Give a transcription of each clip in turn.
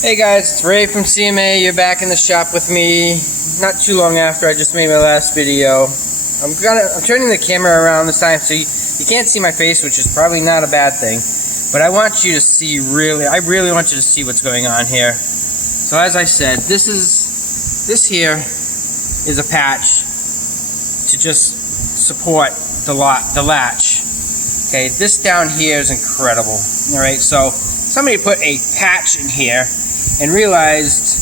Hey guys, it's Ray from CMA. You're back in the shop with me. Not too long after I just made my last video. I'm turning the camera around this time so you can't see my face, which is probably not a bad thing. But I want you to see I really want you to see what's going on here. So as I said, this here is a patch to just support the latch. Okay, this down here is incredible. Alright, so somebody put a patch in here and realized,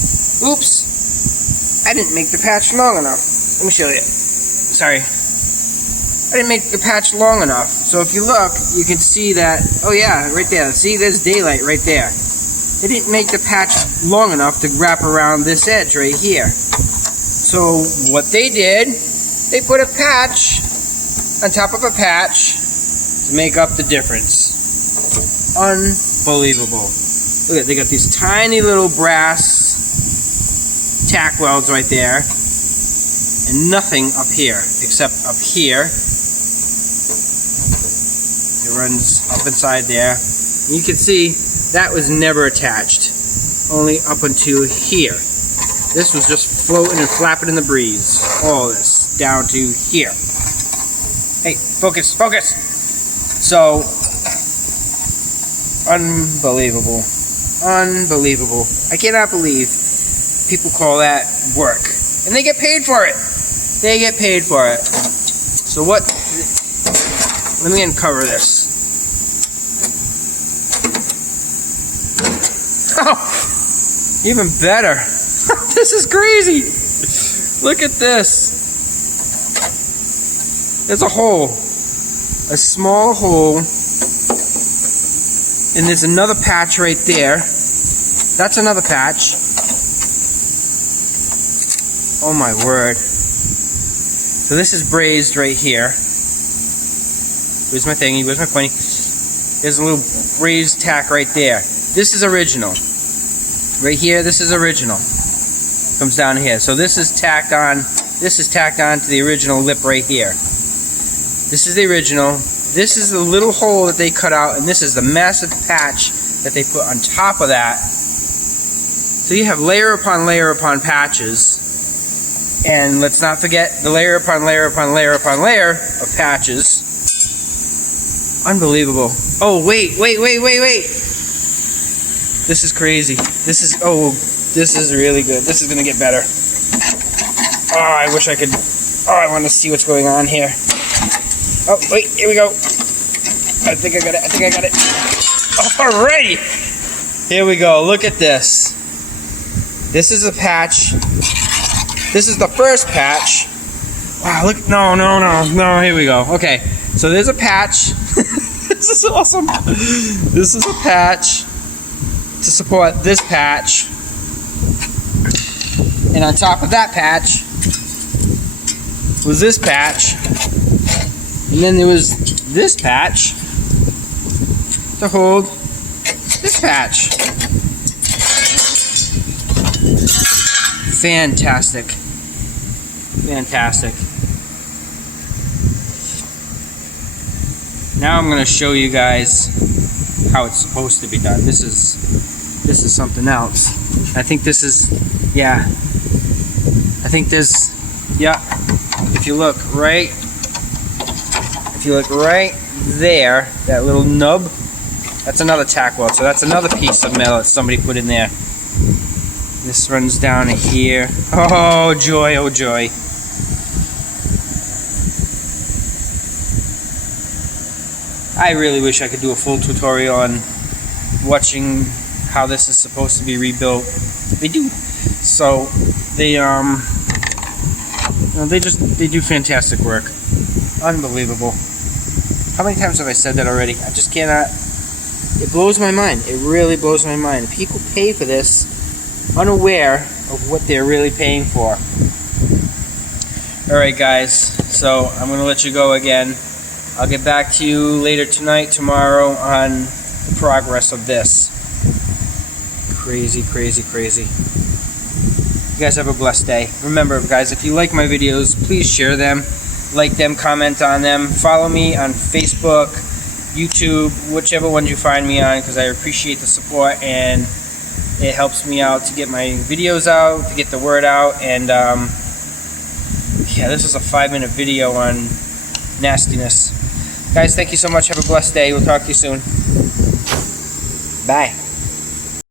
oops, I didn't make the patch long enough. Let me show you. Sorry. I didn't make the patch long enough. So if you look, you can see that, oh yeah, right there. See, there's daylight right there. They didn't make the patch long enough to wrap around this edge right here. So what they did, they put a patch on top of a patch to make up the difference. Unbelievable. Look at, they got these tiny little brass tack welds right there, and nothing up here, except up here. It runs up inside there. And you can see that was never attached, only up until here. This was just floating and flapping in the breeze. All this down to here. Hey, focus, focus! So, unbelievable. Unbelievable. I cannot believe people call that work. And they get paid for it. They get paid for it. So what, let me uncover this. Oh, even better. This is crazy. Look at this. There's a hole. A small hole. And there's another patch right there. That's another patch. Oh my word. So this is brazed right here. Where's my thingy? Where's my pointy? There's a little brazed tack right there. This is original. Right here, this is original. Comes down here. So this is tacked on. This is tacked on to the original lip right here. This is the original. This is the little hole that they cut out, and this is the massive patch that they put on top of that. So you have layer upon patches, and let's not forget the layer upon layer upon layer upon layer of patches. Unbelievable. Oh, wait. This is crazy. This is really good. This is gonna get better. Oh, I wish I could. Oh, I want to see what's going on here. Oh, wait, here we go. I think I got it. Alrighty. Here we go. Look at this. This is a patch. This is the first patch. Wow, look. No. Here we go. Okay. So there's a patch. This is awesome. This is a patch to support this patch. And on top of that patch was this patch. And then there was this patch to hold this patch. Fantastic. Fantastic. Now I'm going to show you guys how it's supposed to be done. This is something else. I think this is, yeah. I think this, yeah. If you look right there, that little nub, that's another tack weld. So that's another piece of metal that somebody put in there. This runs down to here. Oh joy, oh joy. I really wish I could do a full tutorial on watching how this is supposed to be rebuilt. They do. So they do fantastic work. Unbelievable. How many times have I said that already? I just cannot. It blows my mind. It really blows my mind. People pay for this unaware of what they're really paying for. Alright guys, so I'm going to let you go again. I'll get back to you later tonight, tomorrow, on the progress of this. Crazy. You guys have a blessed day. Remember guys, if you like my videos, please share them. Like them, comment on them, follow me on Facebook, YouTube, whichever ones you find me on, because I appreciate the support, and It helps me out to get my videos out, to get the word out, and yeah, this is a 5-minute video on nastiness. Guys, thank you so much. Have a blessed day. We'll talk to you soon. Bye.